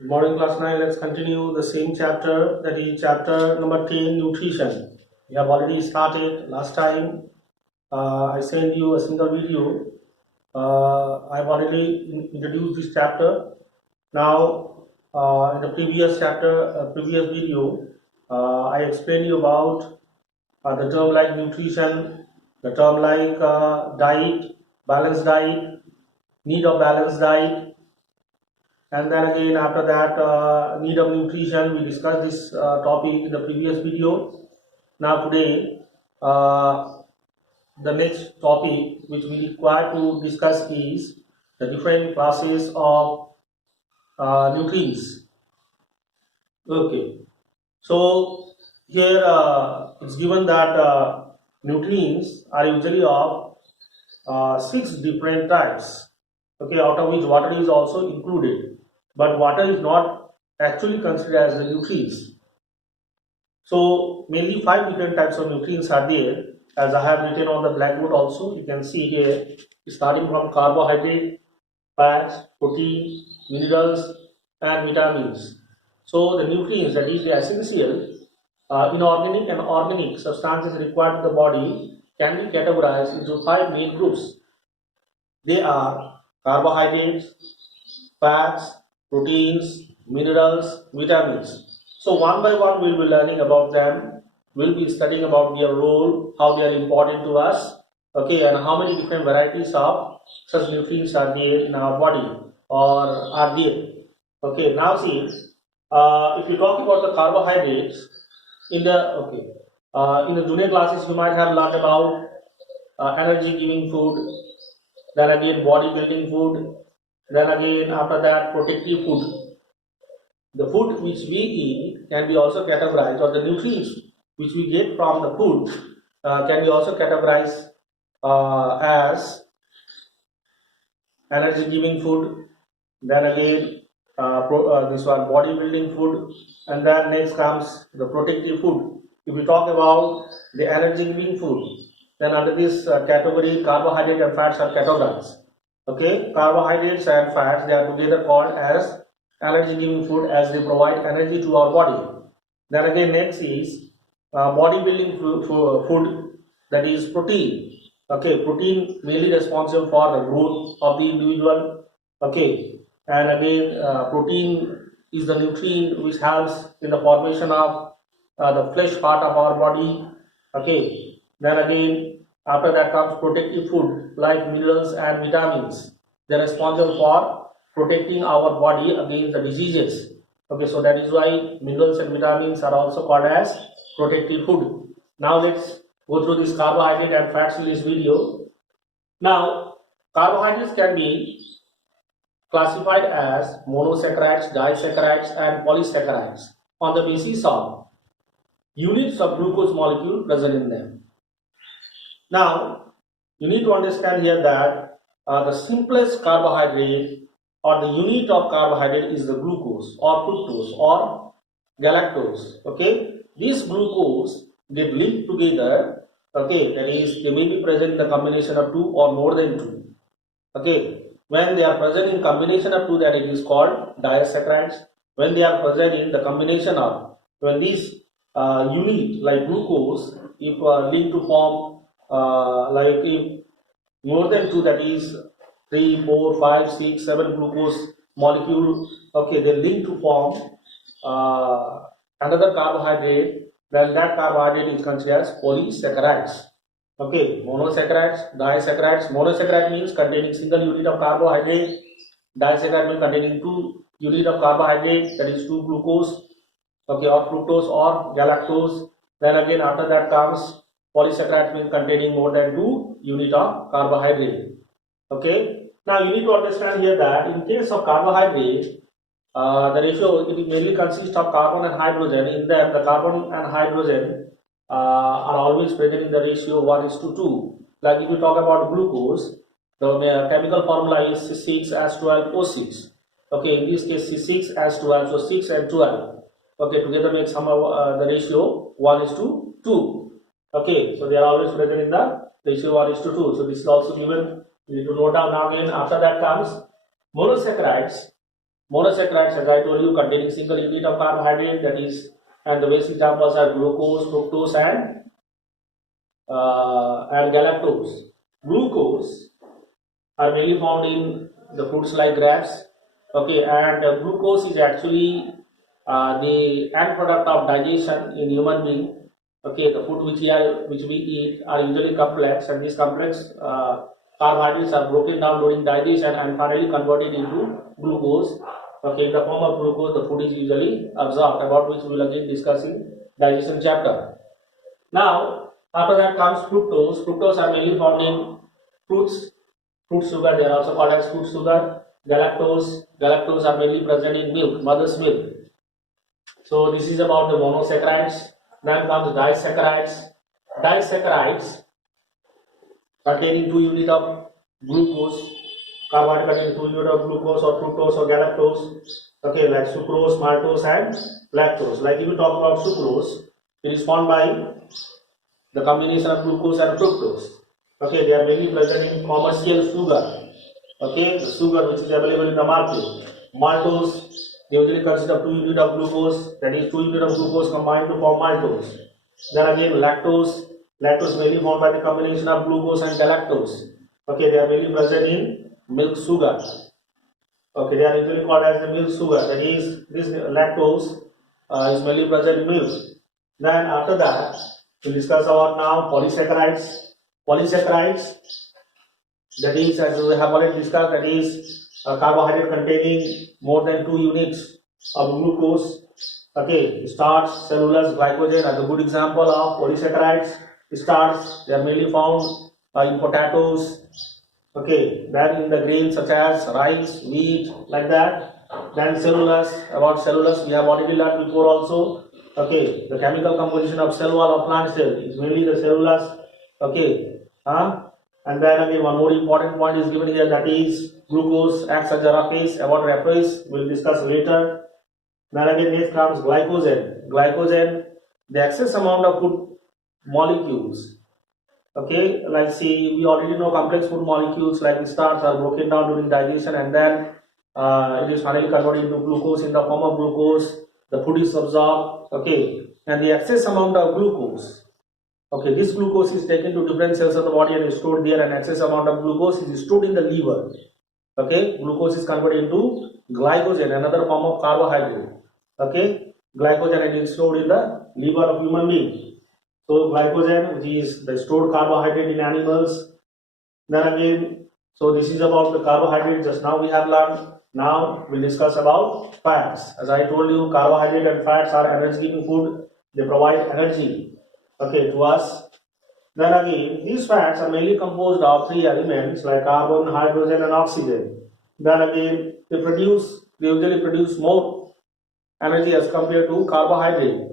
Good morning, class 9. Let's continue the same chapter, that is chapter number 10, nutrition. We have already started last time. I sent you a single video. I've already introduced this chapter. Now, in the previous chapter, previous video, I explained you about the term like nutrition, the term like diet, balanced diet, need of balanced diet, and then again after that need of nutrition. We discussed this topic in the previous video. Now today the next topic which we require to discuss is the different classes of nutrients. Okay, so here it's given that nutrients are usually of 6 different types, okay, out of which water is also included, but water is not actually considered as the nutrients. So mainly 5 different types of nutrients are there, as I have written on the blackboard also. You can see here, starting from carbohydrate, fats, protein, minerals, and vitamins. So the nutrients, that is the essential inorganic and organic substances required in the body, can be categorized into 5 main groups. They are carbohydrates, fats, proteins, minerals, vitamins. So one by one we'll be learning about them. We'll be studying about their role, how they are important to us, okay, and how many different varieties of such nutrients are there in our body or are there. Okay, now see, if you talk about the carbohydrates, in the junior classes you might have learned about energy giving food, then again bodybuilding food, then again after that protective food. The food which we eat can be also categorized, or the nutrients which we get from the food can be also categorized as energy giving food, then again this one bodybuilding food, and then next comes the protective food. If we talk about the energy giving food, then under this category carbohydrate and fats are categorized. Okay, carbohydrates and fats, they are together called as energy giving food, as they provide energy to our body. Then again next is bodybuilding food, that is protein. Okay, protein mainly responsible for the growth of the individual. Okay, and again protein is the nutrient which helps in the formation of the flesh part of our body. Okay, then again after that comes protective food like minerals and vitamins. They're responsible for protecting our body against the diseases. Okay, so that is why minerals and vitamins are also called as protective food. Now let's go through this carbohydrate and fats in this video. Now carbohydrates can be classified as monosaccharides, disaccharides, and polysaccharides on the basis of units of glucose molecule present in them. Now you need to understand here that the simplest carbohydrate or the unit of carbohydrate is the glucose or fructose or galactose. Okay, these glucose get linked together. Okay, that is, they may be present in the combination of 2 or more than 2. Okay, when they are present in combination of 2, that it is called disaccharides. When they are present in the combination of, when these unit like glucose, if linked to form like if more than 2, that is 3, 4, 5, 6, 7 glucose molecule, okay, they link to form another carbohydrate, then that carbohydrate is considered as polysaccharides. Okay, monosaccharides, disaccharides. Monosaccharide means containing single unit of carbohydrate. Disaccharide means containing 2 unit of carbohydrate, that is 2 glucose, okay, or fructose or galactose. Then again after that comes polysaccharide, means containing more than 2 unit of carbohydrate. Okay, now you need to understand here that in case of carbohydrate, the ratio, it mainly consists of carbon and hydrogen. In them, the carbon and hydrogen are always present in the ratio 1:2. Like if you talk about glucose, the chemical formula is C6H12O6. Okay, in this case C6H12, so 6 and 12. Okay, together make somehow the ratio 1:2. Okay, so they are always present in the ratio 1:2. So this is also given. You need to note down. Now again after that comes monosaccharides. Monosaccharides, as I told you, containing single unit of carbohydrate, that is, and the basic examples are glucose, fructose, and galactose. Glucose are mainly found in the fruits like grapes. Okay, and glucose is actually the end product of digestion in human being. Okay, the food which we eat are usually complex, and these complex carbohydrates are broken down during digestion and finally converted into glucose. Okay, in the form of glucose, the food is usually absorbed, about which we will again discuss in digestion chapter. Now, after that comes fructose. Fructose are mainly found in fruits, fruit sugar. They are also called as fruit sugar. Galactose are mainly present in milk, mother's milk. So this is about the monosaccharides. Then comes disaccharides. Disaccharides containing 2 units of glucose, carbohydrate containing 2 units of glucose or fructose or galactose. Okay, like sucrose, maltose, and lactose. Like if you talk about sucrose, it is formed by the combination of glucose and fructose. Okay, they are mainly present in commercial sugar. Okay, the sugar which is available in the market. Maltose, they usually consist of 2 units of glucose, that is 2 units of glucose combined to form maltose. Then again lactose mainly formed by the combination of glucose and galactose. Okay, they are mainly present in milk sugar. Okay, they are usually called as the milk sugar, that is, this lactose is mainly present in milk. Then after that, we'll discuss about now polysaccharides. Polysaccharides, that is, as we have already discussed, that is a carbohydrate containing more than 2 units of glucose. Okay, starch, cellulose, glycogen are the good example of polysaccharides. Starch, they are mainly found in potatoes. Okay, then in the grains such as rice, wheat, like that. Then cellulose, about cellulose we have already learned before also. Okay, the chemical composition of cell wall of plant cell is mainly the cellulose. Okay, and then again one more important point is given here, that is glucose acts as a rapase. About rapase we'll discuss later. Then again next comes glycogen. Glycogen, the excess amount of food molecules. Okay, like see, we already know complex food molecules like starch are broken down during digestion, and then it is finally converted into glucose in the form of glucose. The food is absorbed. Okay, and the excess amount of glucose. Okay, this glucose is taken to different cells of the body and is stored there, and excess amount of glucose is stored in the liver. Okay, glucose is converted into glycogen, another form of carbohydrate. Okay, glycogen, and is stored in the liver of human being. So glycogen, which is the stored carbohydrate in animals. Then again, so this is about the carbohydrate. Just now we have learned. Now we'll discuss about fats. As I told you, carbohydrate and fats are energy-giving food. They provide energy, okay, to us. Then again, these fats are mainly composed of 3 elements like carbon, hydrogen, and oxygen. Then again, they usually produce more energy as compared to carbohydrate.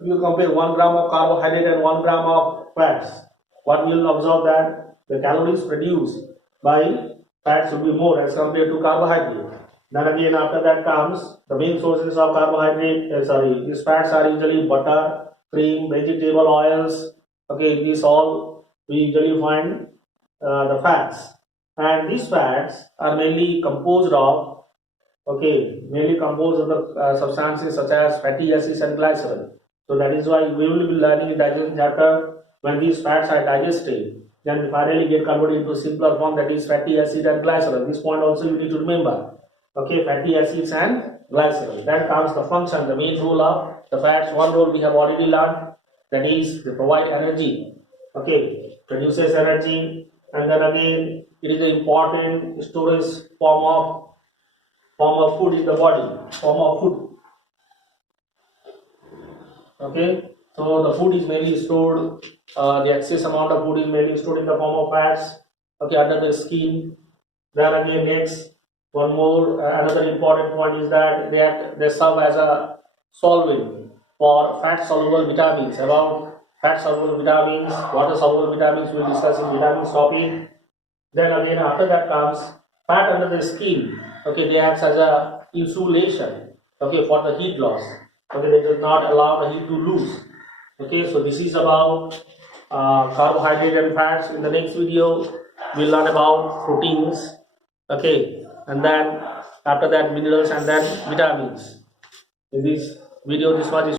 If you compare 1 gram of carbohydrate and 1 gram of fats, what we will observe that the calories produced by fats will be more as compared to carbohydrate. Then again, after that comes the main sources of carbohydrate. These fats are usually butter, cream, vegetable oils. Okay, these all we usually find the fats, and these fats are mainly composed of the substances such as fatty acids and glycerol. So that is why we will be learning in digestion chapter, when these fats are digested, then finally get converted into simpler form, that is fatty acid and glycerol. This point also you need to remember. Okay, fatty acids and glycerol. Then comes the function, the main role of the fats. One role we have already learned, that is they provide energy. Okay, produces energy, and then again it is an important storage form of food in the body, form of food. Okay, so the food is mainly stored, the excess amount of food is mainly stored in the form of fats, okay, under the skin. Then again next, another important point is that they serve as a solvent for fat soluble vitamins. About fat soluble vitamins, water soluble vitamins we will discuss in vitamins topic. Then again after that comes fat under the skin. Okay, they act as a insulation, okay, for the heat loss. Okay, they does not allow the heat to lose. Okay, so this is about carbohydrate and fats. In the next video we'll learn about proteins. Okay, and then after that minerals and then vitamins. In this video, this was